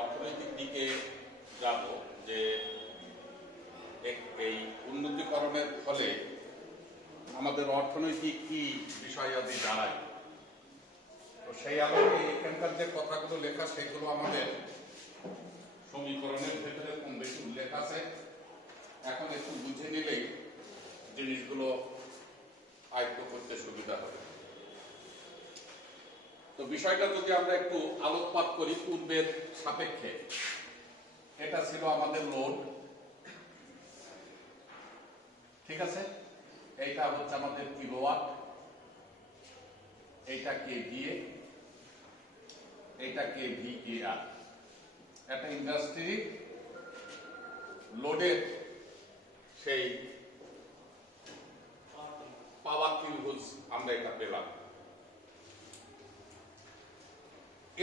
অর্থনৈতিক দিকে যাব যে এই উন্নতিকরণের ফলে আমাদের অর্থনৈতিক কি বিষয়াদি দাঁড়ায়, তো সেই আলোকে এখানকার যে কথাগুলো লেখা সেগুলো আমাদের সমীকরণের ভেতরে কম বেশি উল্লেখ আছে। এখন একটু বুঝে নিলেই জিনিসগুলো আয়ত্ত করতে সুবিধা হবে। তো বিষয়টা যদি আমরা একটু আলোকপাত করি পূর্বের সাপেক্ষে, এটা ছিল আমাদের লোড, ঠিক আছে, এইটা হচ্ছে আমাদের কিলোওয়াট, এইটা কেভিএ, এইটা কেভিএআর। একটা ইন্ডাস্ট্রি লোডের সেই পাওয়ার কিলোজ আমরা এটা পেলাম।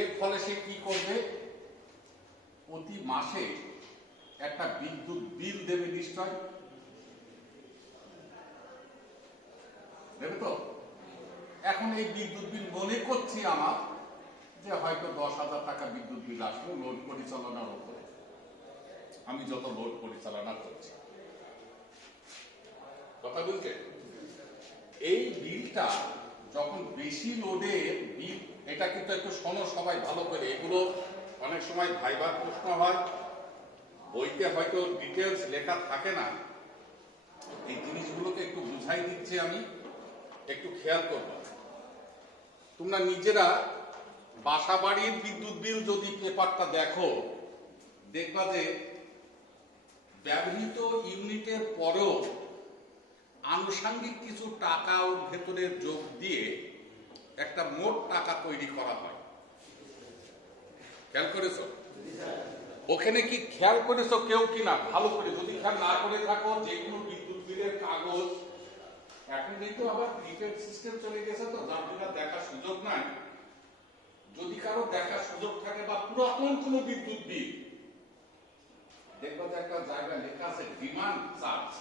এর ফলে সে কি করবে, প্রতি মাসে একটা বিদ্যুৎ বিল দেবে, নিশ্চয় দেবে তো। এখন এই বিদ্যুৎ বিল মনে করছি আমার যে হয়তো 10,000 টাকা বিদ্যুৎ বিল আসলো লোড পরিচালনার উপরে, আমি যত লোড পরিচালনা করছি, কথা বলছে। এই বিলটা যখন বেশি লোডের বিল, এটা কিন্তু একটু শোনো সবাই ভালো করে, এগুলো অনেক সময় ভাইবার প্রশ্ন হয়, বইতে হয়তো ডিটেলস লেখা থাকে না, এই জিনিসগুলোকে একটু বুঝাই দিচ্ছি আমি, একটু খেয়াল করবে। তোমরা নিজেরা বাসা বাড়ির বিদ্যুৎ বিল যদি পেপারটা দেখো, দেখবা যে ব্যবহৃত ইউনিটের পরেও আনুষঙ্গিক কিছু টাকা ওর ভেতরে যোগ দিয়ে একটা মোট টাকা তৈরি করা হয়। খেয়াল করেছ? ওখানে কি খেয়াল করেছ কেউ কিনা? ভালো করে যদি খেয়াল না করে থাকো, যে কোনো বিদ্যুৎ বিলের কাগজ এখন কিন্তু আবার প্রিপেড সিস্টেম চলে গেছে, তো যার জন্য দেখার সুযোগ নাই। যদি কারো দেখার সুযোগ থাকে বা পুরাতন কোনো বিদ্যুৎ বিল দেখবা যে একটা জায়গা লেখা আছে ডিমান্ড চার্জ,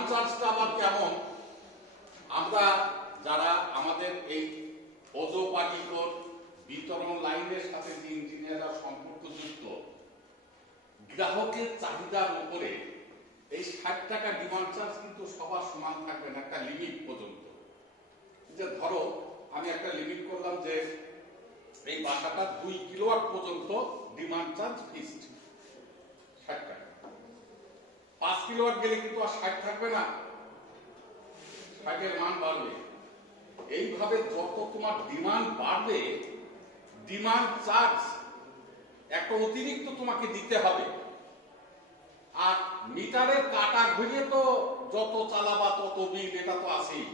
ডিমান্ড চার্জটা আবার কেমন, আমরা যারা আমাদের এই অজো পাটিকর বিতরণ লাইনের সাথে যে ইঞ্জিনিয়াররা সম্পর্কযুক্ত, গ্রাহকের চাহিদার উপরে এই 60 টাকা ডিমান্ড চার্জ কিন্তু সবার সমান থাকবে না, একটা লিমিট পর্যন্ত। যে ধরো আমি একটা লিমিট করলাম যে এই বাসাটা 2 কিলোওয়াট পর্যন্ত ডিমান্ড চার্জ ফিক্সড 60 টাকা। 5 কিলোওয়াট গেলে কিন্তু আর 60 থাকবে না, 60 এর মান বাড়বে। এইভাবে যত তোমার ডিমান্ড বাড়বে, ডিমান্ড চার্জ একটা অতিরিক্ত তোমাকে দিতে হবে। আর মিটারের কাটা ঘুরিয়ে তো যত চালাবা তত বিল, এটা তো আছেই।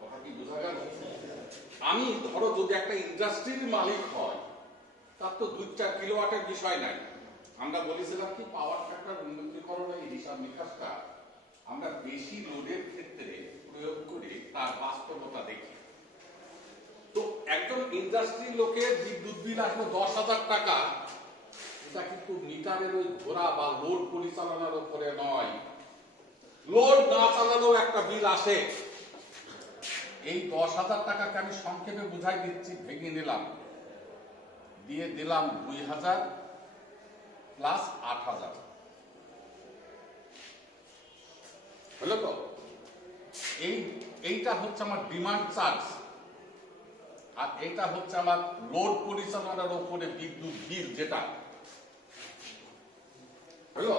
কথা কি বোঝা গেল? আমি ধরো যদি একটা ইন্ডাস্ট্রির মালিক হয়, তার তো 2-4 কিলোওয়াটের বিষয় নাই। আমরা বলেছিলাম কি পাওয়ার ফ্যাক্টর উন্নতিকরণের এই হিসাব নিকাশটা আমরা বেশি লোডের ক্ষেত্রে প্রয়োগ করে তার বাস্তবতা দেখি। তো একজন ইন্ডাস্ট্রির লোকের বিদ্যুৎ বিল আসলো 10,000 টাকা, এটা কিন্তু মিটারের ওই ঘোরা বা লোড পরিচালনার উপরে নয়। লোড না চালালেও একটা বিল আসে। এই 10,000 টাকাকে আমি সংক্ষেপে বুঝাই দিচ্ছি, ভেঙে নিলাম, দিয়ে দিলাম 2,000 প্লাস 8,000, হলো তো? এইটা হচ্ছে আমার ডিমান্ড চার্জ, আর এটা হচ্ছে আমার লোড পরিচালনার উপরে বিদ্যুৎ বিল, যেটা হলো।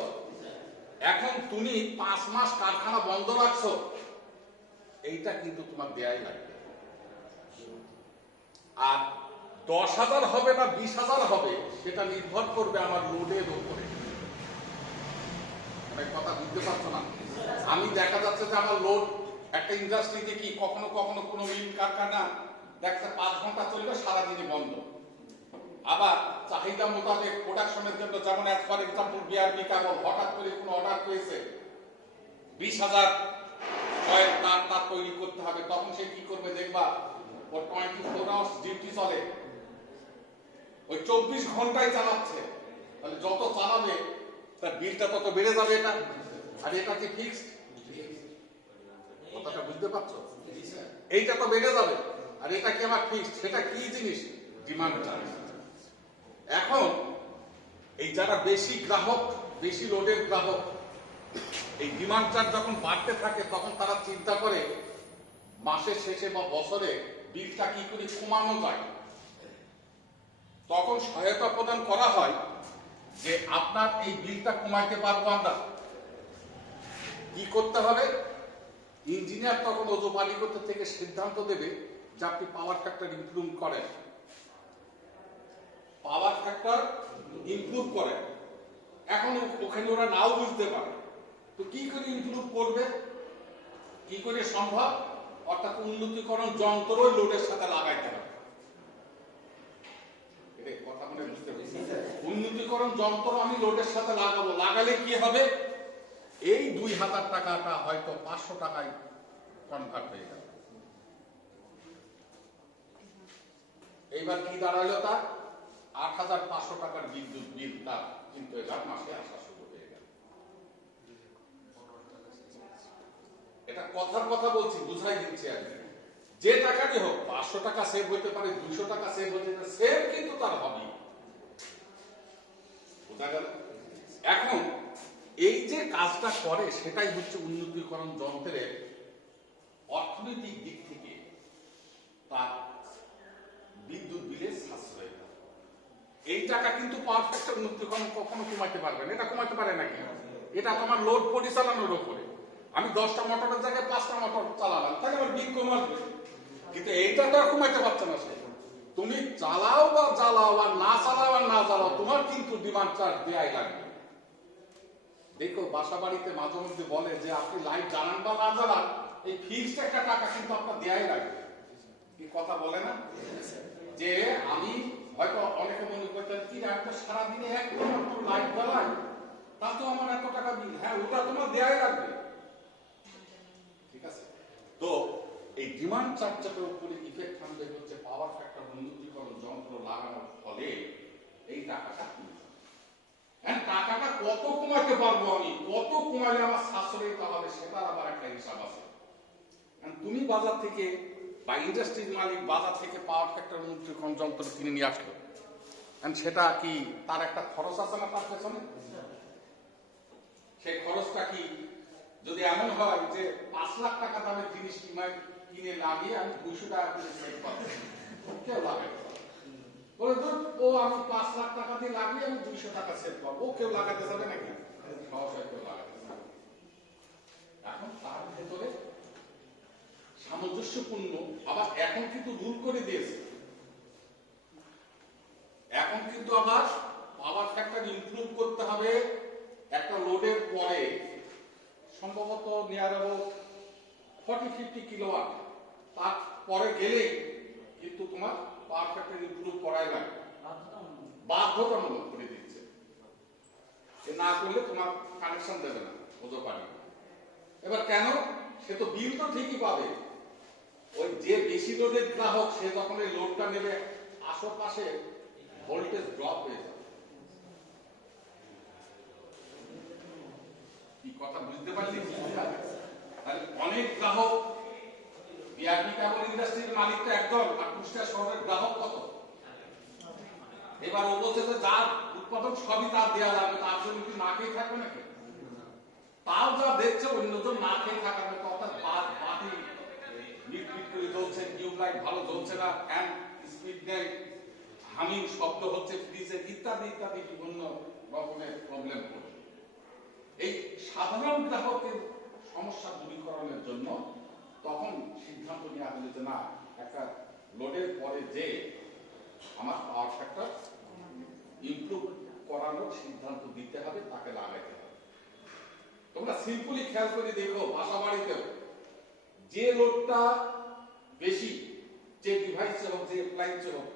এখন তুমি 5 মাস কারখানা বন্ধ রাখছো, এইটা কিন্তু তোমার দেয়াই লাগবে। আর 10,000 হবে না 20,000 হবে, সেটা নির্ভর করবে আমার লোডের উপরে। অনেক কথা বুঝতে পারছো না? আমি দেখা যাচ্ছে যে আমার লোড একটা ইন্ডাস্ট্রিতে কি কখনো কখনো কোনো মিল কারখানা দেখছে 5 ঘন্টা চলবে, সারাদিনই বন্ধ। আবার চাহিদা মোতাবেক প্রোডাকশনের জন্য, যেমন অ্যাজ ফর এক্সাম্পল বিআরবি কেবল হঠাৎ করে কোনো অর্ডার পেয়েছে 20,000 তার তৈরি করতে হবে, তখন সে কি করবে দেখবা ওর 24 আওয়ার্স ডিউটি চলে, ওই 24 ঘন্টায় চালাচ্ছে। তাহলে যত চালাবে তার বিলটা তত বেড়ে যাবে। এটা আর এটা কি ফিক্সড? কথাটা বুঝতে পারছো? এইটা তো বেড়ে যাবে, আর এটা কি আমার ফিক্সড? সেটা কি জিনিস? Demand charge. এখন এই যারা বেশি গ্রাহক, বেশি লোডের গ্রাহক, এই ডিমান্ড চার্জ যখন বাড়তে থাকে তখন তারা চিন্তা করে মাসের শেষে বা বছরে বিলটা কি করে কমানো যায়। তখন সহায়তা প্রদান করা হয় যে আপনার এই বিলটা কমাইতে পারবো আমরা। কি করতে হবে? ইঞ্জিনিয়ার তখন অজু মালিকত্ব থেকে সিদ্ধান্ত দেবে যে আপনি পাওয়ার ফ্যাক্টর ইমপ্রুভ করেন, পাওয়ার ফ্যাক্টর ইমপ্রুভ করেন। এখন ওখানে ওরা নাও বুঝতে পারে, তো কি করে ইমপ্রুভ করবে, কি করে সম্ভব? অর্থাৎ উন্নতিকরণ যন্ত্র লোডের সাথে লাগাইতে হবে। কথা মনে বুঝতে পারছি? উন্নতিকরণ যন্ত্র আমি লোডের সাথে লাগাবো, লাগালে কি হবে? এই 2,000 টাকাটা হয়তো 500 টাকায় কনভার্ট হয়ে গেল। এইবার কি দাঁড়ালো? তার 8,500 টাকার বিদ্যুৎ বিল তার কিন্তু এবার মাসে আসা শুরু হয়ে গেল। এটা কথার কথা বলছি, বুঝাই দিচ্ছি আর কি। যে টাকাটি হোক, 500 টাকা সেভ হতে পারে, 200 টাকা সেভ হতে পারে, সেভ কিন্তু তার হবে। বোঝা গেল? এখন এই যে কাজটা করে সেটাই হচ্ছে উন্নতিকরণ যন্ত্রের অর্থনৈতিক দিক থেকে তার বিদ্যুৎ বিলের সাশ্রয়। এই টাকা কিন্তু পাওয়ার ফ্যাক্টর উন্নতিকরণ কখনো কমাইতে পারবে না। এটা কমাইতে পারে নাকি? এটা তোমার লোড পরিচালনার উপরে। আমি 10টা মোটরের জায়গায় 5টা মোটর চালালাম, তাহলে আমার বিল কমাবে, কিন্তু এইটা তো আর কমাইতে পারছে না সে। তুমি চালাও বা জ্বালাও আর না চালাও আর না জ্বালাও, তোমার কিন্তু ডিমান্ড চার্জ দেয়াই লাগবে। দেখো বাসা বাড়িতে মাঝে মধ্যে বলে যে আপনি লাইট জ্বালান বা না জ্বালান, এই ফিক্সড একটা টাকা কিন্তু আপনার দেয়াই লাগবে। কি কথা বলে না? যে আমি হয়তো অনেকে মনে করতেন কি একটা সারাদিনে 1 ঘন্টা লাইট জ্বালাই, তা তো আমার এত টাকা বিল। হ্যাঁ, ওটা তোমার দেয়াই লাগবে। ঠিক আছে? তো এই ডিমান্ড চার্জের উপরে ইফেক্ট থাকবে হচ্ছে পাওয়ার ফ্যাক্টর উন্নতিকরণ যন্ত্র লাগানোর ফলে এই টাকাটা টাকাটা কত কমাতে পারবো, আমি কত কমালে আমার সাশ্রয়িতা হবে, সেটার আবার একটা হিসাব আছে। তুমি বাজার থেকে বা ইন্ডাস্ট্রির মালিক বাজার থেকে পাওয়ার ফ্যাক্টর মুদ্রিকরণ যন্ত্র কিনে নিয়ে আসলো, সেটা কি তার একটা খরচ আছে না তার পেছনে? সেই খরচটা কি যদি এমন হয় যে 5 লাখ টাকা দামের জিনিস কিনে লাগিয়ে আমি 200 টাকা করে সেভ পাবো, কেউ লাগাই বলে ও আমি 5 লাখ টাকা দিয়ে লাগিয়ে আমি 200 টাকা সেভ পাবো, ও কেউ লাগাতে যাবে নাকি? সহসায় কেউ লাগাতে যাবে। এখন তার ভেতরে সামঞ্জস্যপূর্ণ, আবার এখন কিন্তু রুল করে দিয়েছে, এখন কিন্তু আবার পাওয়ার ফ্যাক্টর ইমপ্রুভ করতে হবে। একটা লোডের পরে সম্ভবত নিয়ার অ্যাবাউট 40-50 কিলোওয়াট, তার পরে গেলেই কিন্তু তোমার পাওয়ার ফ্যাক্টর ইমপ্রুভ করাই লাগে, বাধ্যতামূলক করে দিচ্ছে। না করলে তোমার কানেকশন দেবে না ওজো পানি। এবার কেন? সে তো বিল তো ঠিকই পাবে, ওই যে বেশি লোডের গ্রাহক সে যখন এই লোডটা নেবে আশেপাশে ভোল্টেজ ড্রপ হয়ে যাবে। কি কথা বুঝতে পারলি? তাহলে অনেক গ্রাহক, বিআরবি কেবল ইন্ডাস্ট্রির মালিকটা একদল, আর কুষ্টিয়া শহরের গ্রাহক কত? এবার ও বলছে যে যার উৎপাদন সবই তার দেওয়া লাগবে, তার জন্য কি না খেয়ে থাকবে নাকি? তাও যা দেখছে অন্যজন না খেয়ে থাকার মতো, অর্থাৎ বাতি মিটমিট করে জ্বলছে, টিউবলাইট ভালো জ্বলছে না, ফ্যান স্পিড নেই, হামিং শব্দ হচ্ছে ফ্রিজে, ইত্যাদি ইত্যাদি বিভিন্ন রকমের প্রবলেম হচ্ছে। এই সাধারণ গ্রাহকের সমস্যা দূরীকরণের জন্য তখন সিদ্ধান্ত নেওয়া হলো যে না, একটা লোডের পরে যে আমার পাওয়ার ফ্যাক্টর ইমপ্রুভ করানোর সিদ্ধান্ত দিতে হবে, তাকে লাগাইতে হবে। তোমরা সিম্পলি খেয়াল করে দেখো বাসা বাড়িতেও যে লোডটা বেশি, যে ডিভাইসে হোক, যে অ্যাপ্লায়েন্সে হোক,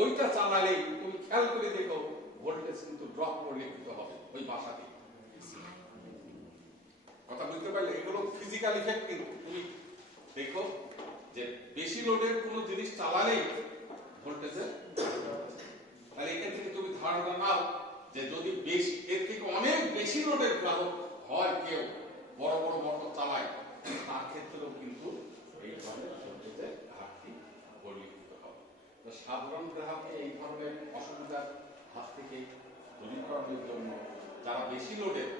ওইটা চালালেই তুমি খেয়াল করে দেখো ভোল্টেজ কিন্তু ড্রপ পরিলক্ষিত হবে ওই বাসাতে। কথা বুঝতে পারলে? এগুলো ফিজিক্যাল ইফেক্ট। কিন্তু তুমি দেখো যে বেশি লোডের কোনো জিনিস চালালেই ভোল্টেজে, তাহলে এখান থেকে তুমি ধারণা নাও যে যদি বেশি, এর থেকে অনেক বেশি লোডের গ্রাহক হয়, কেউ বড় বড় মোটর চালায়, তার ক্ষেত্রেও কিন্তু এই ধরনের ভোল্টেজের ঘাটতি পরিলক্ষিত হবে। তো সাধারণ গ্রাহকে এই ধরনের অসুবিধার হাত থেকে দূরীকরণের জন্য যারা বেশি লোডের,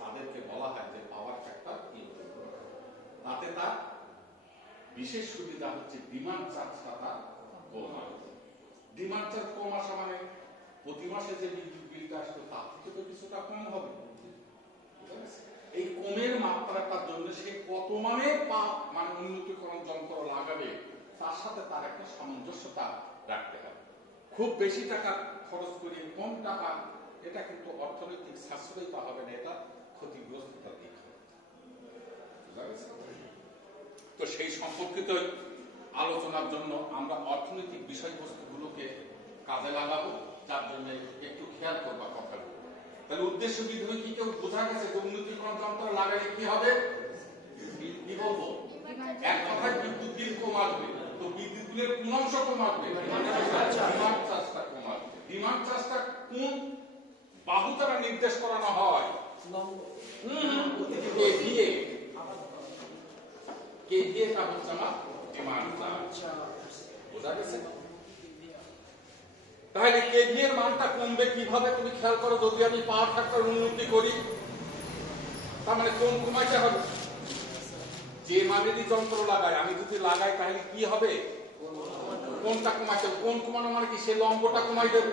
তাদেরকে বলা হয় যে পাওয়ার ফ্যাক্টর ইমপ্রুভ করতে। তাতে তার বিশেষ সুবিধা হচ্ছে ডিমান্ড চার্জটা তার কম আসবে। ডিমান্ড চার্জ কম আসা মানে প্রতি মাসে যে বিদ্যুৎ বিলটা আসতো তার থেকে তো কিছুটা কম হবে। এই কমের মাত্রাটার জন্য সে কত মানে উন্নতিকরণ যন্ত্র লাগাবে, তার সাথে তার একটা সামঞ্জস্যতা রাখতে হবে। খুব বেশি টাকা খরচ করে কম টাকা, এটা কিন্তু অর্থনৈতিক সাশ্রয়তা হবে না, এটা ক্ষতিগ্রস্ততার দিক হবে। তো সেই সম্পর্কিত আলোচনার জন্য আমরা অর্থনৈতিক বিষয়বস্তুগুলোকে কাজে লাগাবো, যার জন্য একটু খেয়াল করবা কথাগুলো। তাহলে উদ্দেশ্য বিধি কি কেউ বোঝা গেছে যে উন্নতিকরণ যন্ত্র লাগালে কি হবে? কি বলবো? এক কথায় বিদ্যুৎ বিল কম আসবে। তো বিদ্যুৎ বিলের কোন অংশ কম আসবে? ডিমান্ড চার্জটা কম আসবে। ডিমান্ড চার্জটা কোন বাহু দ্বারা নির্দেশ করানো হয়? কেভিএ। কেভিএটা হচ্ছে আমার ডিমান্ড চার্জ। বোঝা গেছে? তাহলে কেভিএর মানটা কমবে কিভাবে তুমি খেয়াল করো। যদি আমি পাওয়ার ফ্যাক্টর উন্নতি করি, তার মানে কোন কমাইতে হবে? যে মানেরই যন্ত্র লাগাই, আমি যদি লাগাই তাহলে কি হবে? কোনটা কমাইতে হবে? কোন কমানো মানে কি? সে লম্বটা কমাই দেবে।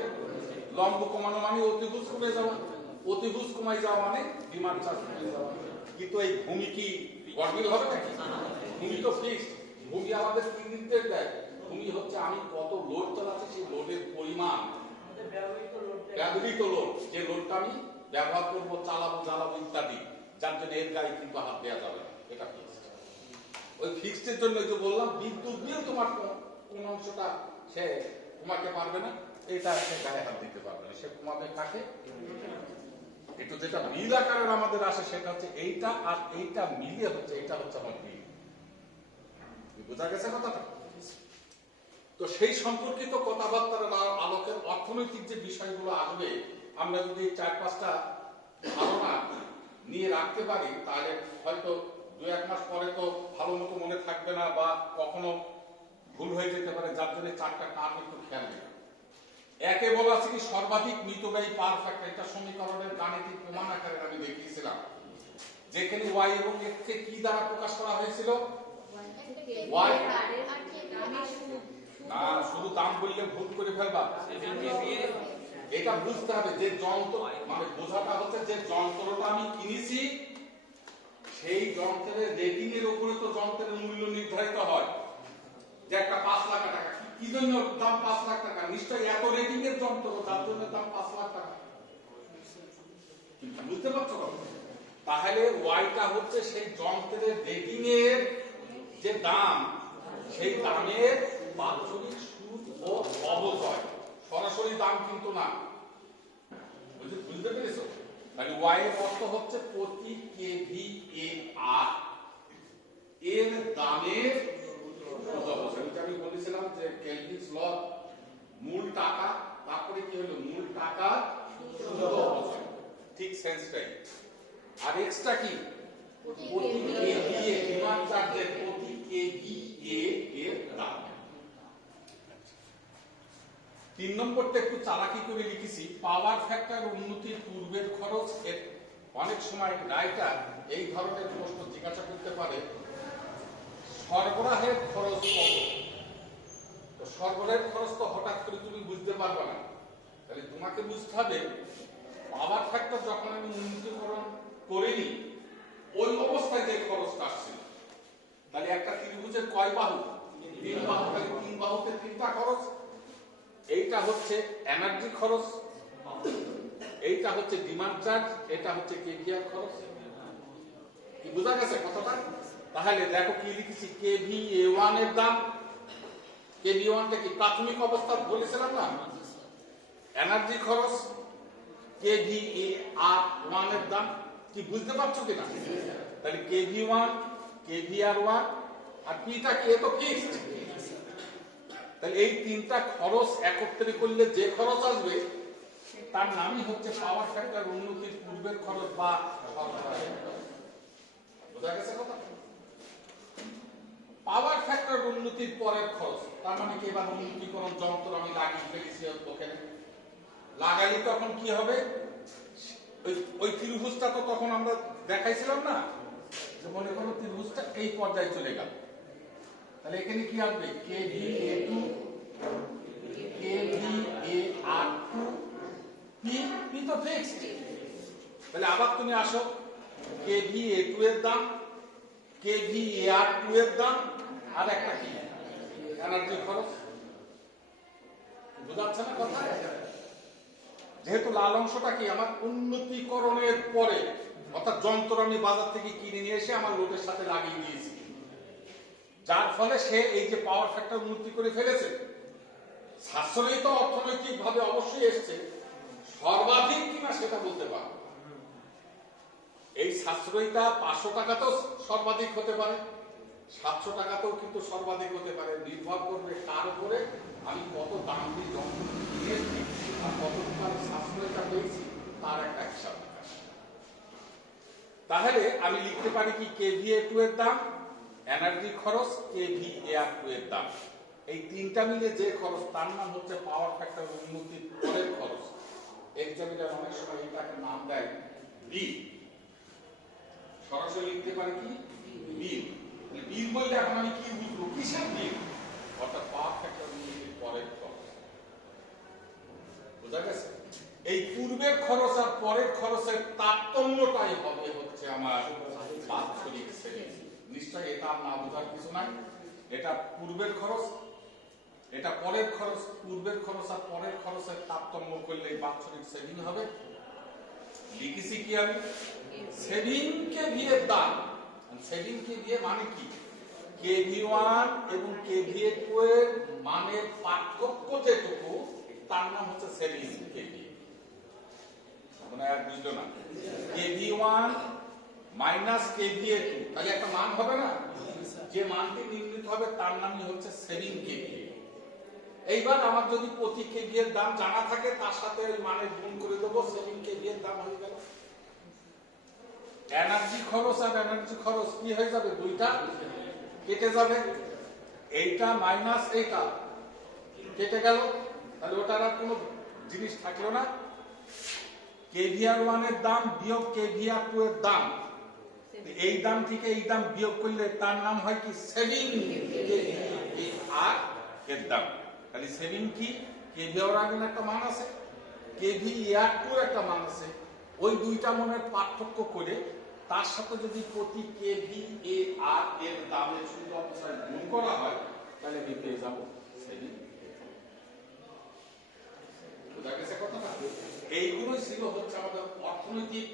লম্ব কমানো মানে অতিভুজ কমে যাওয়া, অতিভুজ কমাই যাওয়া মানে ডিমান্ড চার্জ কমে যাওয়া। কিন্তু এই ভূমি কি গড়বিল হবে নাকি? ভূমি তো ফিক্সড। ভূমি আমাদের কি নির্দেশ দেয়? ভূমি হচ্ছে আমি কত লোড চালাচ্ছি, সেই লোডের পরিমাণ, ব্যবহৃত লোড, যে লোডটা আমি ব্যবহার করবো, চালাবো, জ্বালাবো ইত্যাদি, যার জন্য এর গায়ে কিন্তু হাত দেওয়া যাবে না, এটা ফিক্সড। ওই ফিক্সডের জন্য যে বললাম বিদ্যুৎ বিল তোমার কোন অংশটা সে কমাতে পারবে না, এটা সে গায়ে হাত দিতে পারবে না। সে কমাবে কাকে? একটু যেটা বিল আকারের আমাদের আসে সেটা হচ্ছে এইটা, আর এইটা মিলিয়ে হচ্ছে, এটা হচ্ছে আমার বিল। বোঝা গেছে কথাটা? তো সেই সম্পর্কিত কথাবার্তার আলোকের অর্থনৈতিক যে বিষয়গুলো আসবে, আমরা যদি 4-5টা ধারণা নিয়ে রাখতে পারি তাহলে হয়তো 2-1 মাস পরে তো ভালো মতো মনে থাকবে না বা কখনো ভুল হয়ে যেতে পারে, যার জন্য 4টা টার্ম একটু খেয়াল রাখবেন। একে বলা আছে কি সর্বাধিক মিতব্যয়ী পারফেক্ট, এটা সমীকরণের গাণিতিক প্রমাণ আকারে আমি দেখিয়েছিলাম, যেখানে y এবং x কে কি দ্বারা প্রকাশ করা হয়েছিল? y না, শুধু দাম বললে ভুল করে ফেলবা। এটা বুঝতে হবে যে যন্ত্র মানে বোঝাটা হচ্ছে যে যন্ত্রটা আমি কিনেছি সেই যন্ত্রের রেটিং এর উপরে তো যন্ত্রের মূল্য নির্ধারিত হয়। যে একটা 5 লাখ টাকা, কি জন্য দাম 5 লাখ টাকা? নিশ্চয়ই এত রেটিং এর যন্ত্র, তার জন্য দাম 5 লাখ টাকা। বুঝতে পারছো? তাহলে ওয়াইটা হচ্ছে সেই যন্ত্রের রেটিং এর যে দাম, সেই দামের বাৎসরিক সুদ ও অবচয়, সরাসরি দাম কিন্তু না। বুঝতে পেরেছো? তাহলে ওয়াই এর অর্থ হচ্ছে প্রতি kVAR এর দামের সুদ অবচয়। আমি বলেছিলাম যে কেলভিনস ল, মূল টাকা, তারপরে কি হলো? মূল টাকা সুদ অবচয়, ঠিক সেন্সটাই। আর এক্সট্রা কি? প্রতি kVA ডিমান্ড চার্জের প্রতি kVA এর দাম। 3 নম্বরটা একটু চালাকি করে লিখেছি, পাওয়ার ফ্যাক্টর উন্নতির পূর্বের খরচ। অনেক সময় রাইটার এই ধরনের প্রশ্ন জিজ্ঞাসা করতে পারে, সরবরাহের খরচ কত? তো সরবরাহের খরচ তো হঠাৎ করে তুমি বুঝতে পারবে না, তাহলে তোমাকে বুঝতে হবে পাওয়ার ফ্যাক্টর যখন আমি উন্নতিকরণ করিনি ওই অবস্থায় যে খরচটা আসছে, তাহলে একটা ত্রিভুজের কয় বাহু? 3 বাহু, তাহলে 3 বাহুতে 3টা খরচ। এইটা হচ্ছে এনার্জি খরচ, এইটা হচ্ছে ডিমান্ড চার্জ, এটা হচ্ছে কেভিআর খরচ। কি বোঝা গেছে কথাটা? তাহলে দেখো কি লিখেছি, kVA1 এর দাম। kVA1 টা কি প্রাথমিক অবস্থা বলেছিলাম না? এনার্জি খরচ kVAR1 এর দাম। কি বুঝতে পারছো কিনা? তাহলে kV1, kVR1 আর পিটা কি? এ তো ফিক্সড। তাহলে এই 3টা খরচ একত্রে করলে যে খরচ আসবে তার নামই হচ্ছে পাওয়ার ফ্যাক্টর উন্নতির পূর্বের খরচ বা সরবরাহের খরচ। বোঝা গেছে কথা? পাওয়ার ফ্যাক্টর উন্নতির পরের খরচ, তার মানে কি? এবার উন্নতিকরণ যন্ত্র আমি লাগিয়ে ফেলেছি ওখানে, লাগাইলে তখন কি হবে? ওই ত্রিভুজটা তো তখন আমরা দেখাইছিলাম না, যে মনে করো ত্রিভুজটা এই পর্যায়ে চলে গেল, তাহলে এখানে কি আসবে? kVA2 kVAR2 p তো ফিক্সড। তাহলে আবার তুমি আসো, kVA2 এর দাম, kVAR2 এর দাম, আর একটা কি? এনার্জি খরচ। বুঝাচ্ছে না কথা? যেহেতু লাল অংশটা কি আমার উন্নতিকরণের পরে, অর্থাৎ যন্ত্র আমি বাজার থেকে কিনে নিয়ে এসে আমার লোডের সাথে লাগিয়ে দিয়েছি, যার ফলে সে এই যে পাওয়ার ফ্যাক্টর উন্নতি করে ফেলেছে। সাশ্রয়ী তো অর্থনৈতিক ভাবে অবশ্যই এসছে, সর্বাধিক কিনা সেটা বলতে পারবো। এই সাশ্রয়ীটা 500 টাকাতেও সর্বাধিক হতে পারে, 700 টাকাতেও কিন্তু সর্বাধিক হতে পারে। নির্ভর করবে কার উপরে আমি কত দাম দিয়ে যন্ত্র কিনেছি আর কত টাকার সাশ্রয়টা পেয়েছি, তার একটা হিসাব। তাহলে আমি লিখতে পারি কি? kVA2 এর দাম, এনার্জি খরচ, kVAR2 এর দাম, এই 3টা মিলে যে খরচ তার নাম হচ্ছে পাওয়ার ফ্যাক্টর উন্নতির পরের খরচ। এক্সামিনার অনেক সময় এটাকে নাম দেয় বিল। সরাসরি লিখতে পারি কি? বিল। বিল বলতে এখন আমি কি বুঝবো? কিসের বিল? অর্থাৎ পাওয়ার ফ্যাক্টর উন্নতির পরের খরচ। বোঝা গেছে? এই পূর্বের খরচ আর পরের খরচের তারতম্যটাই হবে হচ্ছে আমার বাৎসরিক সেভিংস। নিশ্চয়ই এটা না বোঝার কিছু নাই। এটা পূর্বের খরচ, এটা পরের খরচ, পূর্বের খরচ আর পরের খরচের তারতম্য করলে বাৎসরিক সেভিং হবে। লিখেছি কি আমি? সেভিং kVA এর দাম। সেভিং kVA মানে কি? kV1 এবং kVA2 এর মানের পার্থক্য যেটুকু তার নাম হচ্ছে সেভিং kVA। মানে আর বুঝলো না? kV1 মাইনাস kVA2, তাহলে একটা মান হবে না? যে মানটি নির্ণীত হবে তার নামই হচ্ছে সেভিং kVA। এইবার আমার যদি প্রতি কেভি এর দাম জানা থাকে তার সাথে ওই মানের গুণ করে দেবো, সেভিং কেভি এর দাম হয়ে গেল। এনার্জি খরচ আর এনার্জি খরচ কি হয়ে যাবে, দুইটা কেটে যাবে, এইটা মাইনাস এইটা কেটে গেল, তাহলে ওটার আর কোনো জিনিস থাকলো না। কেভিআর 1 এর দাম বিয়োগ কেভিআর 2 এর দাম, এই দাম থেকে এই দাম বিয়োগ করলে তার নাম হয় কি, সেভিং কেভিআর এর দাম। তাহলে সেভিং কি, কেভিআর 1 এর একটা মান আছে, কেভিআর 2 এর একটা মান আছে, ওই দুইটা মানের পার্থক্য করে তার সাথে যদি প্রতি কেভিএআর এর দামের শুধু অবস্থায় গুণ করা হয় তাহলে আমি পেয়ে যাব সেভিং। বুঝা গেছে কথাটা? এইগুলোই ছিল হচ্ছে আমাদের অর্থনৈতিক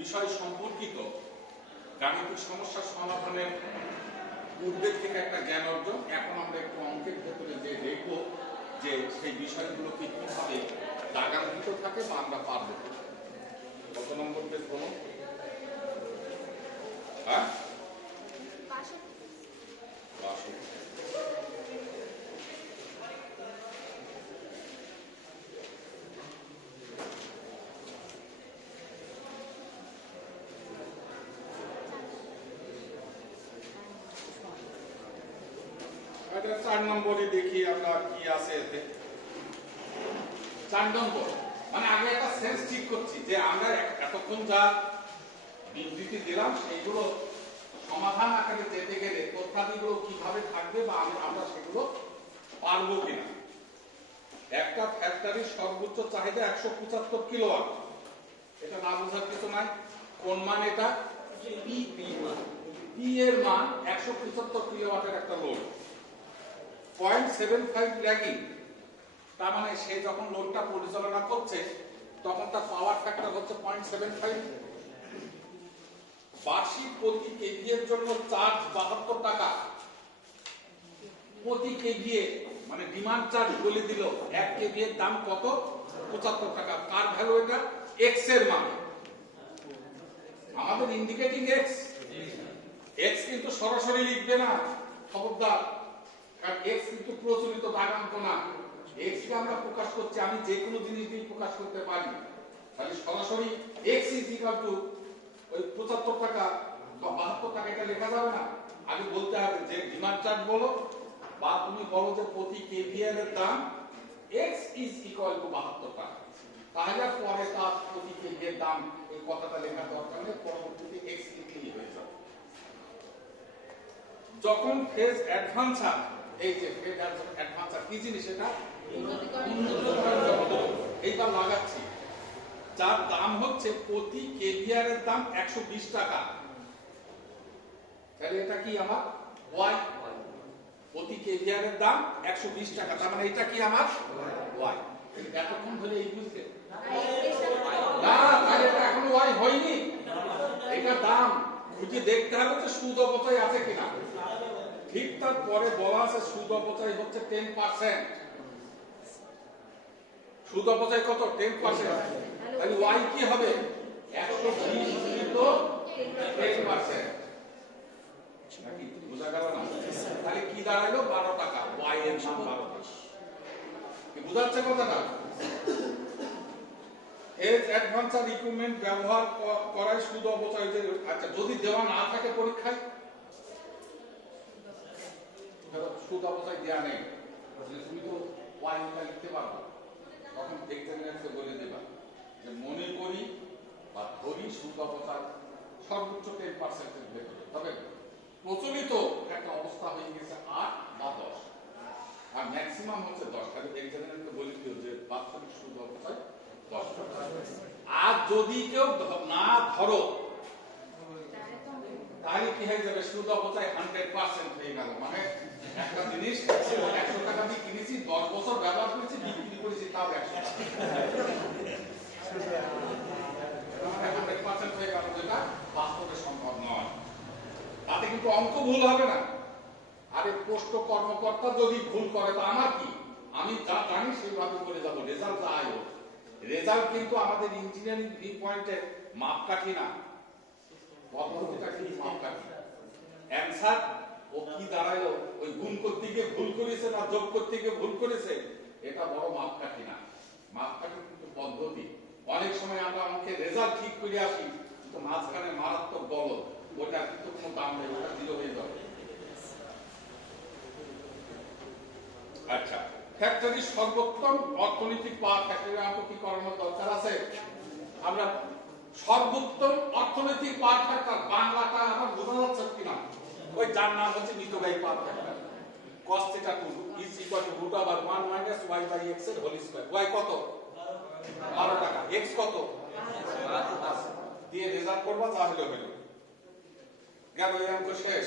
বিষয় সম্পর্কিত গাণিতিক সমস্যা সমাধানের পূর্বের থেকে একটা জ্ঞান অর্জন। এখন আমরা একটু অঙ্কের ভেতরে যে দেখবো যে সেই বিষয়গুলোকে কিভাবে দাগান্বিত থাকে বা আমরা পারবো। কত নম্বর পেজ বলো? হ্যাঁ, 62। এটা 4 নম্বরে দেখি আমরা কি আছে এতে। 4 নম্বর মানে আগে একটা সেন্স ঠিক করছি যে আমরা এতক্ষণ যা বিবৃতি দিলাম সেইগুলো সমাধান আকারে যেতে গেলে তথ্যাদিগুলো কিভাবে থাকবে বা আমরা সেগুলো পারবো কিনা। একটা ফ্যাক্টরির সর্বোচ্চ চাহিদা 175 কিলোওয়াট, এটা না বোঝার কিছু নাই। কোন মান এটা, পি এর মান 175 কিলোওয়াটের একটা লোড, 0.75 ল্যাগিং, তার মানে সে যখন লোডটা পরিচালনা করছে তখন তার পাওয়ার ফ্যাক্টর হচ্ছে 0.75। বার্ষিক প্রতি কেভি এর জন্য চার্জ 72 টাকা প্রতি কেভিএ, মানে ডিমান্ড চার্জ বলে দিল 1 কেভি এর দাম কত, 75 টাকা। কার ভ্যালু এটা, এক্স এর মান, আমাদের ইন্ডিকেটিং এক্স। এক্স কিন্তু সরাসরি লিখবে না, খবরদার, কারণ এক্স কিন্তু প্রচলিত দাগাঙ্ক না। এক্স কে আমরা প্রকাশ করছি, আমি যে কোনো জিনিস দিয়ে প্রকাশ করতে পারি, তাহলে সরাসরি এক্স ইজ ইকুয়াল টু ওই 75 টাকা বা 72 টাকা এটা লেখা যাবে না। আগে বলতে হবে যে ডিমান্ড চার্জ বলো বা তুমি বলো যে প্রতি কেভিআর এর দাম x ইজ ইকুয়াল টু 72 টাকা, তাহলে পরে তার প্রতি কেভিআর দাম এই কথাটা লেখা দরকার নেই, পরবর্তীতে x লিখলেই হয়ে যাবে। যখন ফেজ অ্যাডভান্সার, এই যে ফেজ অ্যাডভান্সার কি জিনিস, এটা এইবার লাগাচ্ছি, যার দাম হচ্ছে প্রতি কেভিআর এর দাম 120 টাকা, তাহলে এটা কি আমার y, প্রতি কেভিআর এর দাম 120 টাকা, তার মানে এটা কি আমার y। এতক্ষণ ধরে এই বুঝতে না, তাহলে এটা এখনো y হয়নি, এটা দাম খুঁজে দেখতে হবে যে সুদ অপচয় আছে কিনা। ঠিক তার পরে বলা আছে সুদ অপচয় হচ্ছে 10%, সুদ অপচয় কত, 10%, তাহলে y কি হবে, 120 গুণিত 10%, নাকি বোঝা গেল না? তাহলে কি দাঁড়ালো, 12 টাকা, y এর মান 12 টাকা। কি বোঝাচ্ছে কথাটা? এজ অ্যাডভান্সার ইকুইপমেন্ট ব্যবহার করায় সুদ অপচয় যে, আচ্ছা যদি দেওয়া না থাকে পরীক্ষায়, সুদ অপচয় দেওয়া নেই, তুমি তো y লিখতে পারবে, তখন এক্সামিনারকে বলে দেবা যে মনে করি বা ধরি সুদ অপচয় সর্বোচ্চ 10% এর ভেতরে, তবে প্রচলিত একটা অবস্থা হয়ে গেছে 8 বা 10, আর ম্যাক্সিমাম হচ্ছে 10। তাহলে এক্সামিনারকে বলে দিও যে বাৎসরিক সুদ অপচয় 10%। আর যদি কেউ না ধরো তাহলে কি হয়ে যাবে, সুদ অপচয় 100% হয়ে গেল। মানে একটা জিনিস 100 টাকা দিয়ে কিনেছি, 10 বছর ব্যবহার করেছি, বিক্রি করেছি তাও 100 টাকা, 100% হয়ে গেল, যেটা বাস্তবে সম্ভব নয়। তাতে কিন্তু অঙ্ক ভুল হবে না। আরে পোস্ট কর্মকর্তা যদি ভুল করে তো আমার কি, আমি যা জানি সেইভাবে করে যাব, রেজাল্ট যা আয় হোক। রেজাল্ট কিন্তু আমাদের ইঞ্জিনিয়ারিং ভিউ পয়েন্টের মাপকাঠি না, পদ্ধতিটা কি মাপকাঠি। অ্যানসার ও কি দাঁড়ালো, ওই গুণ করতে গিয়ে ভুল করেছে না যোগ করতে গিয়ে ভুল করেছে, এটা বড় মাপকাঠি না। মাপকাঠি কিন্তু পদ্ধতি। অনেক সময় আমরা অঙ্কের রেজাল্ট ঠিক করে আসি, কিন্তু মাঝখানে মারাত্মক গলদ, ওটা কিন্তু কোনো দাম নেই, ওটা জিরো হয়ে যাবে। আচ্ছা, ফ্যাক্টরির সর্বোত্তম অর্থনৈতিক পাওয়ার, ফ্যাক্টরি আমাকে কি করানোর দরকার আছে? আমরা সর্বোত্তম অর্থনৈতিক পাওয়ার ফ্যাক্টর, বাংলাটা আমার বোঝা যাচ্ছে কিনা? ওই যার নাম হচ্ছে মিতব্যয়ী power factor. cos θ 2 is equal to root over 1 minus y by x এর হোল স্কয়ার। y কত? 12 টাকা। x কত? দিয়ে রেজাল্ট করবা, যা হলো হলো। গেল এই অঙ্ক শেষ।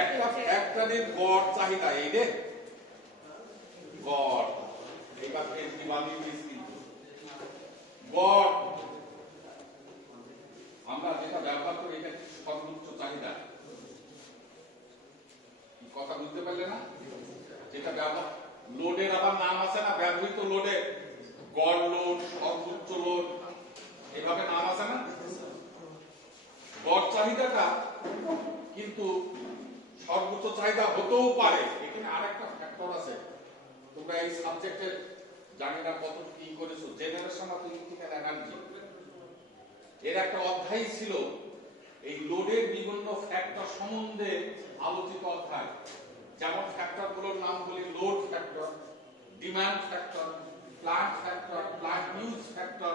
একটা ফ্যাক্টরির গড় চাহিদা, এই রে গড়, এটা পেজটি বানিয়ে দিয়েছি। গড় আমরা যেটা ব্যবহার করি, এটা সর্বোচ্চ চাহিদা। কথা বুঝতে পারলে না? যেটা ব্যবহার, লোডের আবার নাম আছে না, ব্যবহৃত লোডের গড় লোড, সর্বোচ্চ লোড, এভাবে নাম আছে না? গড় চাহিদাটা কিন্তু সর্বোচ্চ চাহিদা হতেও পারে। এখানে আরেকটা ফ্যাক্টর আছে, তোমরা এই সাবজেক্টের জানি না কত কি করেছো, জেনারেশন অফ ইলেকট্রিক্যাল এনার্জি এর একটা অধ্যায় ছিল এই লোডের বিভিন্ন ফ্যাক্টর সম্বন্ধে আলোচিত অধ্যায়। যেমন ফ্যাক্টর গুলোর নাম বলি, load factor, demand factor, plant factor, plant use factor.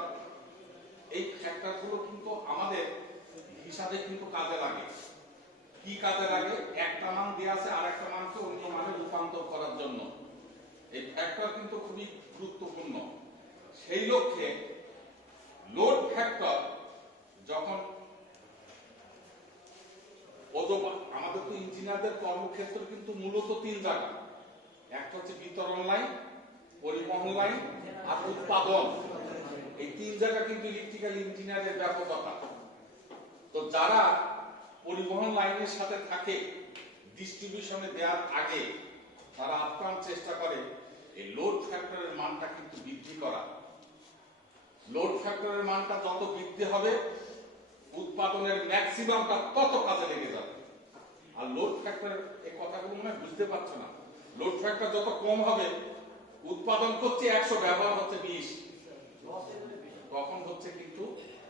এই ফ্যাক্টর গুলো কিন্তু আমাদের হিসাবে কিন্তু কাজে লাগে। কি কাজে লাগে? একটা মান দেওয়া আছে আর একটা মানকে অন্য মানে রূপান্তর করার জন্য এই ফ্যাক্টর কিন্তু খুবই গুরুত্বপূর্ণ। সেই লক্ষ্যে লোড ফ্যাক্টর যখন আমাদের তো ইঞ্জিনিয়ারদের কর্মক্ষেত্র কিন্তু মূলত তিন জায়গা, একটা হচ্ছে বিতরণ লাইন, পরিবহন লাইন আর উৎপাদন। এই তিন জায়গা কিন্তু ইলেকট্রিক্যাল ইঞ্জিনিয়ারের ব্যাপকতা। তো যারা পরিবহন লাইনের সাথে থাকে, ডিস্ট্রিবিউশনে দেওয়ার আগে তারা আপ্রাণ চেষ্টা করে এই লোড ফ্যাক্টরের মানটা কিন্তু বৃদ্ধি করা। লোড ফ্যাক্টরের মানটা যত বৃদ্ধি হবে, উৎপাদনের ম্যাক্সিমামটা তত কাজে লেগে যাবে। আর লোড ফ্যাক্টরের এই কথাগুলো মনে বুঝতে পারছো না। লোড ফ্যাক্টর যত কম হবে, উৎপাদন করছে 100, ব্যবহার হচ্ছে 20, তখন হচ্ছে কিন্তু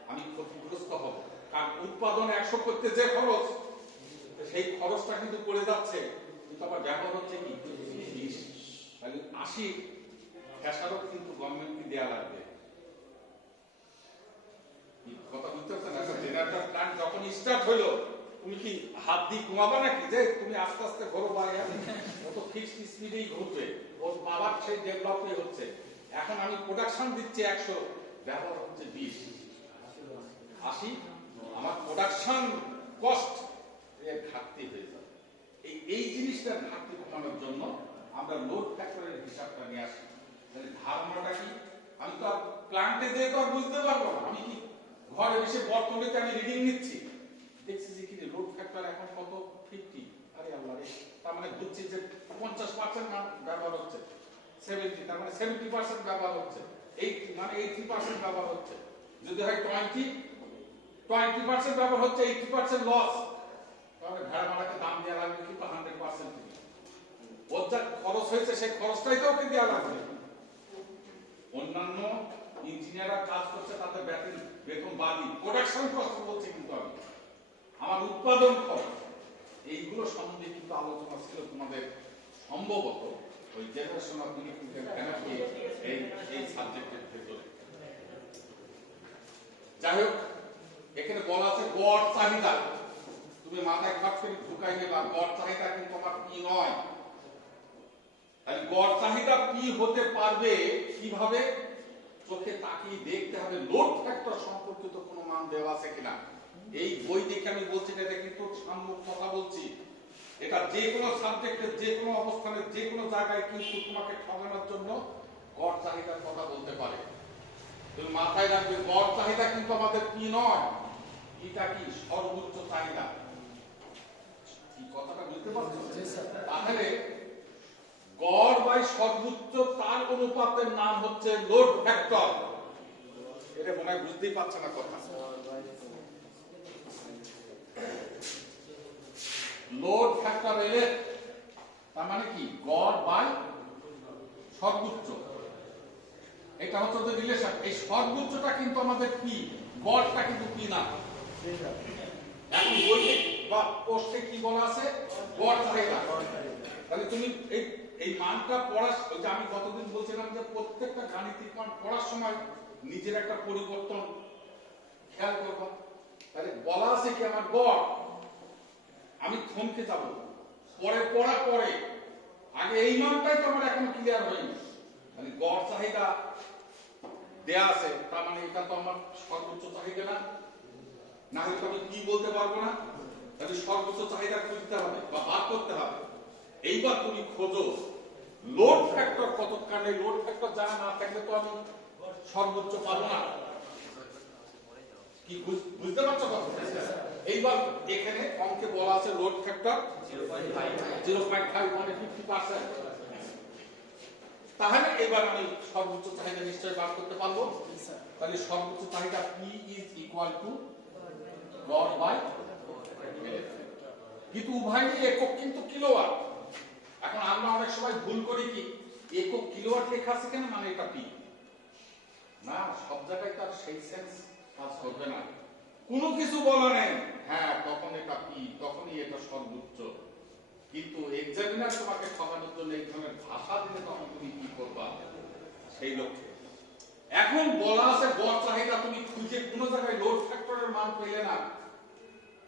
আমি ক্ষতিগ্রস্ত হব। কারণ উৎপাদন 100 করতে যে খরচ, সেই খরচটা কিন্তু পড়ে যাচ্ছে, কিন্তু আবার ব্যবহার হচ্ছে কি 20। তাহলে 80 খেসারত কিন্তু গভর্নমেন্টকে দেওয়া লাগবে। কথা বুঝতে পারছেন? একটা জেনারেটর প্ল্যান্ট যখন স্টার্ট হলো, তুমি কি হাত দিয়ে ঘুমাবা নাকি যে তুমি আস্তে আস্তে ঘোরো? ও তো ফিক্সড স্পিডেই ঘুরবে, ওর পাওয়ার সেই ডেভেলপই হচ্ছে। এখন আমি প্রোডাকশন দিচ্ছি 100, ব্যবহার হচ্ছে 20, 80, আমার প্রোডাকশন কস্ট এর ঘাটতি হয়ে যাবে। এই জিনিসটার ঘাটতি কমানোর জন্য আমরা লোড ফ্যাক্টরের হিসাবটা নিয়ে আসি। তাহলে ধারণাটা কি? আমি তো প্ল্যান্টে যেয়ে তো বুঝতে পারবো না। আমি কি ঘরে এসে বর্তমানে আমি রিডিং নিচ্ছি, দেখছি যে কি লোড ফ্যাক্টর এখন কত 50, আরে আল্লাহ রে, তার মানে বুঝছি যে 50% ব্যবহার হচ্ছে, 70 তার মানে 70% ব্যবহার হচ্ছে, 80 মানে 80% ব্যবহার হচ্ছে। যদি হয় 20% ব্যবহার হচ্ছে, 80% লস, তাহলে ভেড়া মারাকে দাম দেওয়া লাগবে কিন্তু 100%। ওর যা খরচ হয়েছে সেই খরচটাই তো ওকে দেওয়া লাগবে। অন্যান্য ইঞ্জিনিয়াররা কাজ করছে, তাদের বেতন বাদি, প্রোডাকশন কস্ট বলছে, কিন্তু আমি আমার উৎপাদন খরচ, এইগুলো সম্বন্ধে কিন্তু আলোচনা ছিল তোমাদের সম্ভবত ওই জেনারেশন অফ ইলেকট্রিক্যাল এনার্জি এই সাবজেক্টের ভেতরে। যাই হোক, এখানে বলা আছে গড় চাহিদা। তুমি মাথায় খাট করে ঢুকাই নেবা, গড় চাহিদা কিন্তু আমার কি নয়। তাহলে গড় চাহিদা কি হতে পারবে, কিভাবে? চোখে তাকিয়ে দেখতে হবে লোড ফ্যাক্টর সম্পর্কিত কোনো মান দেওয়া আছে কিনা। এই বই দেখে আমি বলছি না, এটা কিন্তু সামূহিক কথা বলছি। এটা যে কোনো সাবজেক্টে, যে কোনো অবস্থানে, যে কোনো জায়গায় কিন্তু তোমাকে ঠকানোর জন্য গড় চাহিদার কথা বলতে পারে। তুমি মাথায় রাখবে, গড় চাহিদা কিন্তু আমাদের কি নয়, এটা কি সর্বোচ্চ চাহিদা। কি কথাটা বুঝতে পারছো? তাহলে গড় বাই সর্বোচ্চ, তার অনুপাতের নাম হচ্ছে লোড ফ্যাক্টর। এটা মনে হয় বুঝতেই পারছে না কথা। লোড ফ্যাক্টর এলে তার মানে কি গড় বাই সর্বোচ্চ, এটা হচ্ছে যে রিলেশন। এই সর্বোচ্চটা কিন্তু আমাদের কি, গড়টা কিন্তু কি না। এখন বইতে বা পোস্টে কি বলা আছে, গড় চাহিদা। তাহলে তুমি এই মানটা পড়ার, ওই যে আমি গতদিন বলছিলাম যে প্রত্যেকটা গাণিতিক মান পড়ার সময় নিজের একটা পরিবর্তন খেয়াল করবা। তাহলে বলা আছে কি আমার গড়, আমি থমকে যাব, পরে পড়া পরে, আগে এই মানটাই তো আমার এখনো ক্লিয়ার হয়নি। মানে গড় চাহিদা দেয়া আছে, তার মানে এটা তো আমার সর্বোচ্চ চাহিদা না, না হলে তো আমি কি বলতে পারবো না। তাহলে সর্বোচ্চ চাহিদা খুঁজতে হবে বা বার করতে হবে। এইবার তুমি খোঁজো লোড ফ্যাক্টর কতখানি, লোড ফ্যাক্টর জানা না থাকলে তো আমি সর্বোচ্চ পাবো না। কি বুঝতে পারছো কথা? এইবার এখানে অঙ্কে বলা আছে লোড ফ্যাক্টর 0.5 মানে 50%। তাহলে এবার আমি সর্বোচ্চ চাহিদা নিশ্চয়ই বার করতে পারবো। তাহলে সর্বোচ্চ চাহিদা P is equal to গড় বাই LF, কিন্তু উভয়ই একক কিন্তু কিলোওয়াট। এখন আমরা অনেক সময় ভুল করি কি, একক কিলোওয়াট লেখা আছে কেন, মানে এটা পি না, সব জায়গায় তার সেই সেন্স কাজ করবে না। কোনো কিছু বলা নেই, হ্যাঁ তখন এটা পি, তখনই এটা সর্বোচ্চ। কিন্তু এক্সামিনার তোমাকে ঠকানোর জন্য এই ধরনের ভাষা দিলে তখন তুমি কি করবা সেই লক্ষ্যে। এখন বলা আছে গড় চাহিদা, তুমি খুঁজে কোনো জায়গায় লোড ফ্যাক্টরের মান পেলে না,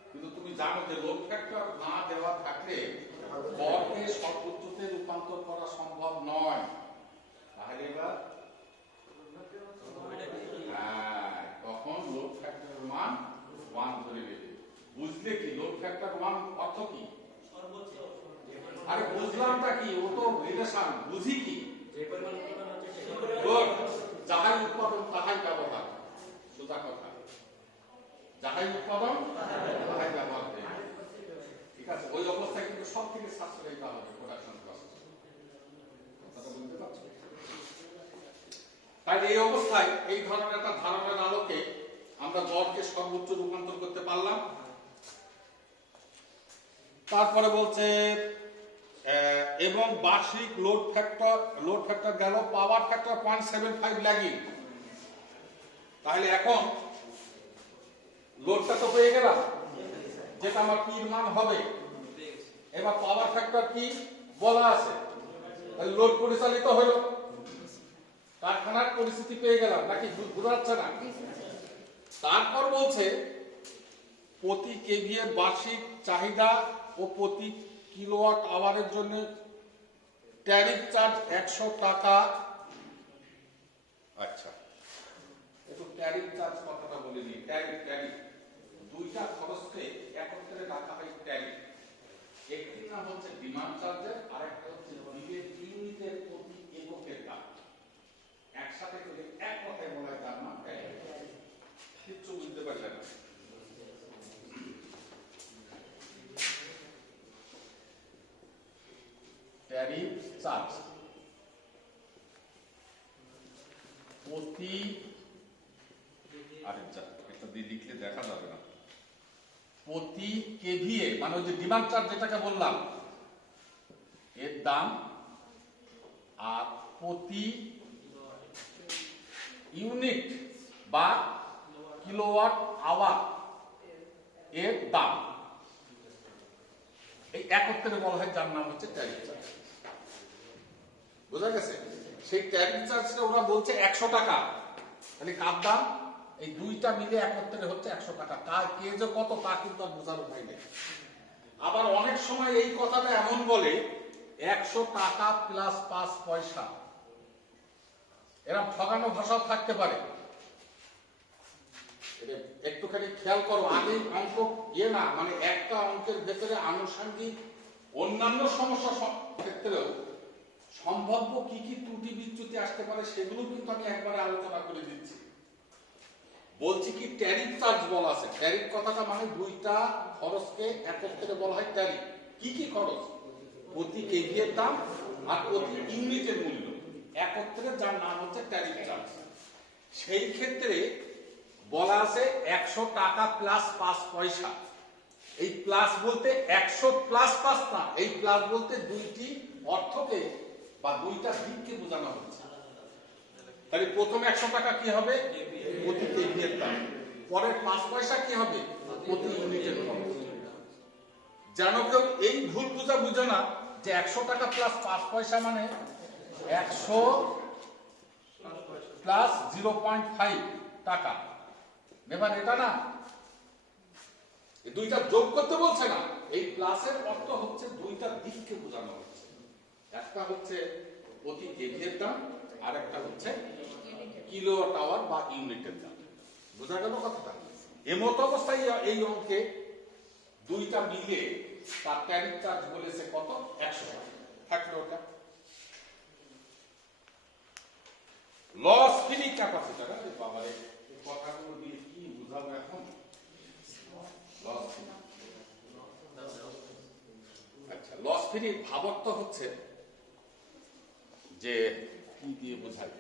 কিন্তু তুমি জানো যে লোড ফ্যাক্টর না দেওয়া থাকলে গড়কে সর্বোচ্চতে রূপান্তর করা সম্ভব নয়। তাহলে এবার তখন লোড ফ্যাক্টরের মান 1 ধরে নেবে। বুঝলে কি লোড ফ্যাক্টর 1 অর্থ কি? আরে বুঝলামটা কি, ও তো রিলেশন, বুঝি কি লোড, যাহাই উৎপাদন তাহাই ব্যবহার, সোজা কথা, যাহাই উৎপাদন তাহাই ব্যবহার। ঠিক আছে, ওই অবস্থায় কিন্তু সব থেকে সাশ্রয়ী হবে প্রোডাকশন প্রসেস। কথাটা বুঝতে পারছো? তাই এই অবস্থায় এই ধরনের একটা ধারণার আলোকে আমরা গড়কে সর্বোচ্চ রূপান্তর করতে পারলাম। তারপরে বলছে এবং বার্ষিক লোড ফ্যাক্টর গেল, পাওয়ার ফ্যাক্টর 0.75 ল্যাগিং। তাহলে এখন লোডটা তো পেয়ে গেলাম, যেটা আমার পির মান হবে। এবার পাওয়ার ফ্যাক্টর কি বলা আছে, তাহলে লোড পরিচালিত হলো, কারখানার পরিস্থিতি পেয়ে গেলাম, নাকি বুঝাচ্ছে না? তারপর বলছে প্রতি কেভি এর বার্ষিক চাহিদা ও প্রতি কিলোওয়াট আওয়ারের জন্য ট্যারিফ চার্জ 100 টাকা। আচ্ছা, একটু ট্যারিফ চার্জ কথাটা বলে দিই। ট্যারিফ দুইটা খরচকে একত্রে রাখা হয় ট্যারিফ। একটি নাম হচ্ছে ডিমান্ড চার্জের, আর একটা হচ্ছে বিলের ইউনিটের প্রতি এককের দাম। একসাথে করে এক কথায় বলা হয় তার নাম ট্যারিফ। কিচ্ছু বুঝতে পারলে না? ট্যারিফ চার্জ প্রতি, আরেকটা এটা দিয়ে লিখলে দেখা যাবে না, প্রতি কেভিএ মানে ওই যে ডিমান্ড চার্জ যেটাকে বললাম এর দাম, আর প্রতি ইউনিট বা কিলোওয়াট আওয়ার এর দাম, এই একত্রে বলা হয়, যার নাম হচ্ছে ট্যারিফ চার্জ। বোঝা গেছে? সেই ট্যারিফ চার্জটা ওরা বলছে 100 টাকা। তাহলে কার দাম? এই দুইটা মিলে একত্রে হচ্ছে 100 টাকা। কার কে যে কত তা কিন্তু আর বোঝার উপায় নেই। আবার অনেক সময় এই কথাটা এমন বলে 100 টাকা প্লাস 5 পয়সা, এরকম ঠকানো ভাষাও থাকতে পারে। একটুখানি খেয়াল করো, আগে অঙ্ক না, মানে একটা অঙ্কের ভেতরে আনুষঙ্গিক অন্যান্য সমস্যা ক্ষেত্রেও সম্ভাব্য কি কি ত্রুটি বিচ্যুতি আসতে পারে সেগুলো কিন্তু আমি একবারে আলোচনা করে দিচ্ছি। বলছি কি ট্যারিফ চার্জ বলা আছে, ট্যারিফ কথাটা মানে দুইটা খরচকে একত্রে বলা হয় ট্যারিফ। কি কি খরচ? প্রতি কেভি এর দাম আর প্রতি ইউনিটের মূল্য একত্রে, যার নাম হচ্ছে ট্যারিফ চার্জ। সেই ক্ষেত্রে বলা আছে 100 টাকা প্লাস 5 পয়সা। এই প্লাস বলতে 100 প্লাস 5 না, এই প্লাস বলতে দুইটি অর্থকে বা দুইটা দিককে বোঝানো হচ্ছে। তাহলে প্রথম 100 টাকা কি হবে? প্রতি কেভির দাম। পরের 5 পয়সা কি হবে? প্রতি ইউনিটের দাম। যেন কেউ এই ভুল বুঝে না যে 100 টাকা প্লাস 5 পয়সা মানে 100 প্লাস 0.5 টাকা। এবার এটা না, এই দুইটা যোগ করতে বলছে না। এই প্লাসের অর্থ হচ্ছে দুইটা দিককে বোঝানো হচ্ছে। একটা হচ্ছে প্রতি কেভির দাম, আর একটা হচ্ছে কিলোওয়াট আওয়ার বা ইউনিটের দাম। বোঝা গেল কথাটা? এমত অবস্থায় এই অঙ্কে দুইটা মিলে তার ট্যারিফ চার্জ বলেছে কত? 100 টাকা। থাকলো ওটা। Loss free capacitor. আরে বাবা রে, এই কথাগুলো দিয়ে কি বুঝাবো এখন? Loss free. আচ্ছা, লস ফ্রি ভাবার্থ হচ্ছে যে কি দিয়ে বোঝায়?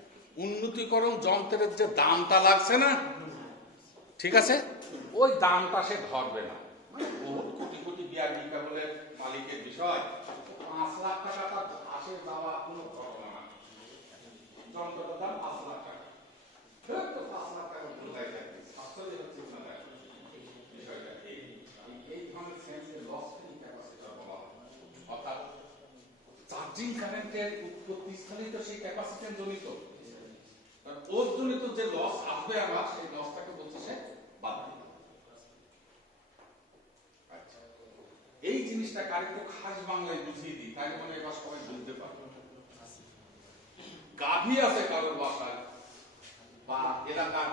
উন্নতিকরণ যন্ত্রের যে দামটা লাগছে না, ঠিক আছে, ওই দামটা সে ধরবে না। মানে বহুত কোটি কোটি বিআরবি কেবলের মালিকের বিষয়, 5 লাখ টাকা তার আসে যাওয়া কোনো ঘটনা না। যন্ত্রটার দাম 5 লাখ টাকা, তো 5 লাখ টাকা বোঝাই যাবে। আসলে হচ্ছে না বিষয়টা এই ধরনের সেন্সে লস ফ্রি ক্যাপাসিটর বলা হয়। অর্থাৎ চার্জিং কারেন্টের উৎপত্তি স্থলেই তো সেই ক্যাপাসিটর জনিত, ওর জনিত যে লস আসবে আমার, সেই লসটাকে বলছে সে বাদ দিতে। আচ্ছা, এই জিনিসটা কারে একটু খাস বাংলায় বুঝিয়ে দিই, তাই মানে এবার সবাই বুঝতে পারবে। গাভী আছে কারোর বাসায় বা এলাকার,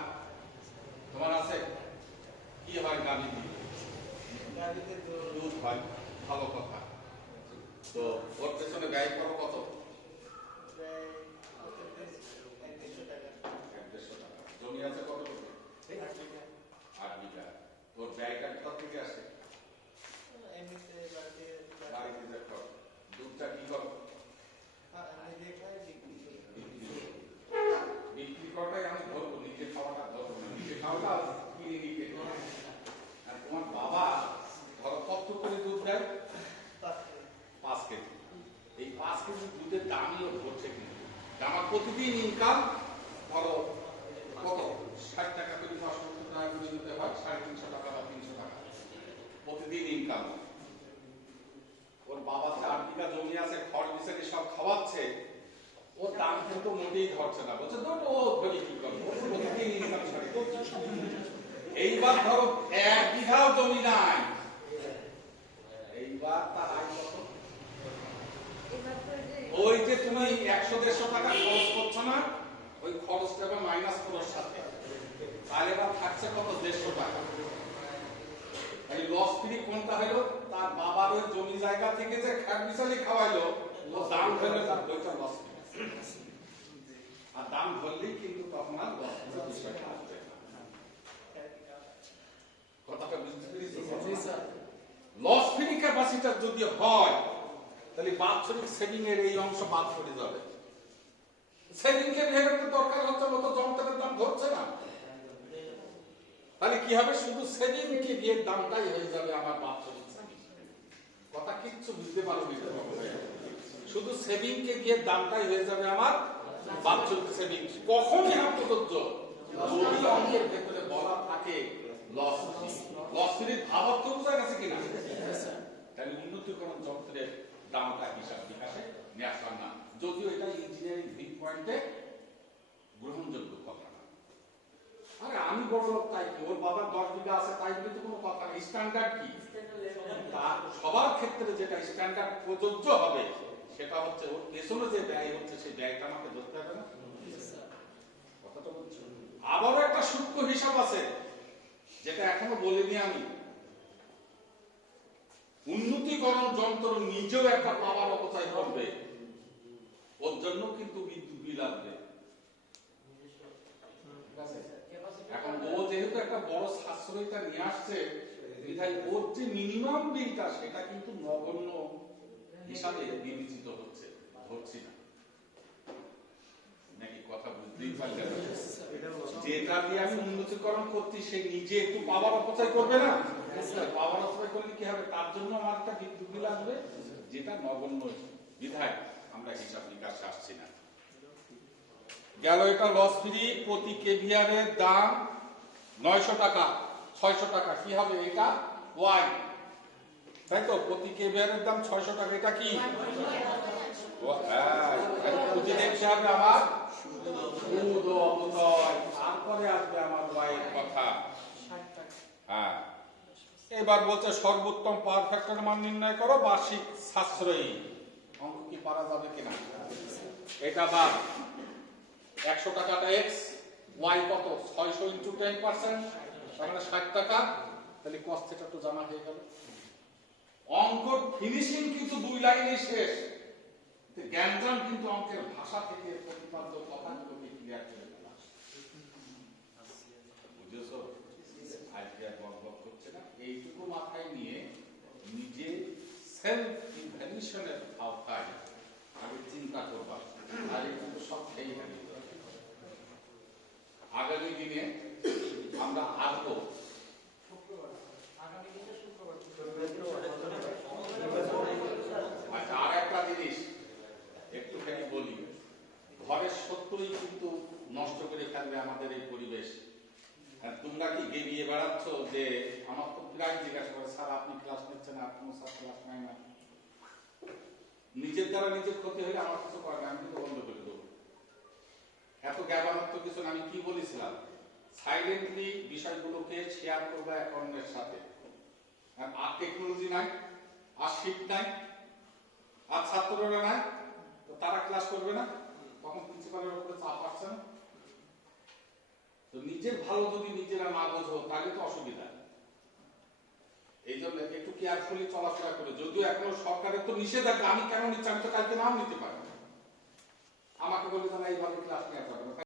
তোমার আছে, কি হয় গাভী দিয়ে? দুধ হয়, ভালো কথা। তো ওর পেছনে ব্যয় করো কত? 150 টাকা। জমি আছে কত? 8 বিঘা। তোর ব্যয়টা কোথা থেকে আসে? বাড়িতে দেখো। দুধটা কি করো? বিক্রি করাটাই আমি ধরবো, নিজে খাওয়াটা ধরবো না। নিজে খাওয়াটা কিনে নিতে। আর তোমার বাবা ধরো কত করে দুধ দেয়? 5 কেজি। এই 5 কেজি দুধের দামই ও ধরছে কিন্তু। আমার প্রতিদিন ইনকাম ধরো কত? 60 টাকা করে, 70 টাকা করে দিতে হয়, 350 টাকা বা 300 টাকা প্রতিদিন ইনকাম। ওর বাবা 8 বিঘা জমি আছে, খড় বিছারি সব খাওয়াচ্ছে, ওর দাম কিন্তু মোটেই ধরছে না। বলছে ধর ও ধরি কি করবো, প্রতিদিন ইনকাম ছাড়ি। এইবার ধরো 1 বিঘাও জমি নাই, এইবার তার আয় কত? ওই যে তুমি 100-150 টাকা খরচ করছো না, ওই খরচটা এবার মাইনাস করার সাথে তাহলে এবার থাকছে কত? 150 টাকা। এই লস ফ্রি কোনটা হলো? তার বাবার ওই জমি জায়গা থেকে যে খাট বিছালি খাওয়াইলো, ও দাম ধরলে তার ওইটা লস ফ্রি। আর দাম ধরলেই কিন্তু তখন আর লস ফ্রি বিষয়টা আসবে না। কথাটা বুঝতে পেরেছি? লস ফ্রি ক্যাপাসিটর যদি হয়, তাহলে বাৎসরিক সেভিং এর এই অংশ বাদ পড়ে যাবে। সেভিং কে ভেবে তো দরকার হচ্ছে, মতো যন্ত্রের দাম ধরছে না। তাহলে কি হবে? শুধু সেভিং কে দিয়ে দামটাই হয়ে যাবে আমার বাৎসরিক সেভিং। কথা কিচ্ছু বুঝতে পারোনি? শুধু সেভিং কে দিয়ে দামটাই হয়ে যাবে আমার বাৎসরিক সেভিং। কখনই প্রযোজ্য যদি অঙ্কের ক্ষেত্রে বলা থাকে লস ফ্রি। লস ফ্রির ভাবার্থ বোঝা গেছে কিনা? তাহলে উন্নতিকরণ যন্ত্রের দামটা হিসাব বিকাশে নিয়ে আসলাম না, যদিও এটা ইঞ্জিনিয়ারিং ভিউ পয়েন্টে গ্রহণযোগ্য কথা না। আরে আমি বড় লোক তাই কি, ওর বাবার 10 বিঘা আছে তাই বলে তো কোনো কথা নেই। স্ট্যান্ডার্ড কি? তার সবার ক্ষেত্রে যেটা স্ট্যান্ডার্ড প্রযোজ্য হবে সেটা হচ্ছে ওর পেছনে যে ব্যয় হচ্ছে সেই ব্যয়টা আমাকে ধরতে হবে না? কথাটা বলছো। আবারও একটা সূক্ষ্ম হিসাব আছে যেটা এখনো বলিনি আমি। উন্নতিকরণ যন্ত্র নিজেও একটা পাওয়ার অপচয় করবে, ওর জন্য কিন্তু বিদ্যুৎ বিল আসবে। এখন ও যেহেতু একটা বড় সাশ্রয়টা নিয়ে আসছে, বিধায় ওর যে মিনিমাম বিলটা সেটা কিন্তু নগণ্য হিসাবে বিবেচিত হচ্ছে, ধরছি না। নাকি কথা বুঝতেই পারলেন? যে যেটা দিয়ে আমি উন্নতিকরণ করছি সে নিজে একটু পাওয়ার অপচয় করবে না? পাওয়ার অপচয় করলে কি হবে? তার জন্য আমার একটা বিদ্যুৎ বিল আসবে যেটা নগণ্য বিধায় আমরা হিসাব নিকাশে আসছি না। গেল এটা লস ফ্রি, প্রতি কেভিআরের দাম 900 টাকা 600 টাকা। কি হবে এটা? ওয়াই, তাই তো? প্রতি কেভিআরের দাম 600 টাকা। এটা কি? পুঁজি দেখতে হবে আমার সুদ ও অপচয়, তারপরে আসবে আমার ওয়াইয়ের কথা। হ্যাঁ, এবার বলছে সর্বোত্তম পাওয়ার ফ্যাক্টরের মান নির্ণয় করো বার্ষিক সাশ্রয়ী। অঙ্ক কি পারা যাবে কিনা? এটা বাদ। 100 টাকাটা এক্স, ওয়াই কত? 600 ইন্টু 10%, তার মানে 60 টাকা। তাহলে কস থিটা তো জানা হয়ে গেল। অঙ্ক ফিনিশিং কিন্তু 2 লাইনে শেষ। জ্ঞানজাম কিন্তু অঙ্কের ভাষা থেকে প্রতিপাদ্য কথাগুলোকে ক্লিয়ার করে ফেলা। বুঝেছো? আজকে আর বকবক করছে না। এইটুকু মাথায় নিয়ে নিজে সেলফ ইভ্যালুয়েশনের আওতায় আগে চিন্তা করবা, আর কিন্তু সব খেয়ে গেল। আগামী দিনে আমরা আসবো। আচ্ছা, আর একটা জিনিস একটুখানি বলি। ঘরের সত্যই কিন্তু নষ্ট করে ফেলবে আমাদের এই পরিবেশ। তোমরা কি গেবিয়ে বেড়াচ্ছ যে আমার তো প্রায় জিজ্ঞাসা করে, স্যার আপনি ক্লাস নিচ্ছেন আর কোনো স্যার ক্লাস নেয় না। নিজের দ্বারা নিজের ক্ষতি হলে আমার কিছু করে না, আমি কিন্তু বন্ধ করে দেবো। এত জ্ঞাবানত্ব কিছু না। আমি কি বলেছিলাম? সাইলেন্টলি বিষয়গুলোকে শেয়ার করবো এক অন্যের সাথে। আর টেকনোলজি নাই, আর শিফট নাই, আর ছাত্ররা নাই, তো তারা ক্লাস করবে না, তখন প্রিন্সিপালের উপরে চাপ আসছে না। তো নিজের ভালো যদি নিজেরা না বোঝো তাহলে তো অসুবিধা। এই জন্য একটু কেয়ারফুলি চলাফেরা করে। যদিও এখনো সরকারের তো নিষেধাজ্ঞা, আমি কেন নিচ্ছি? আমি তো কালকে নাও নিতে পারি। আমাকে বলে জানা এইভাবে ক্লাস নেওয়া যাবে না।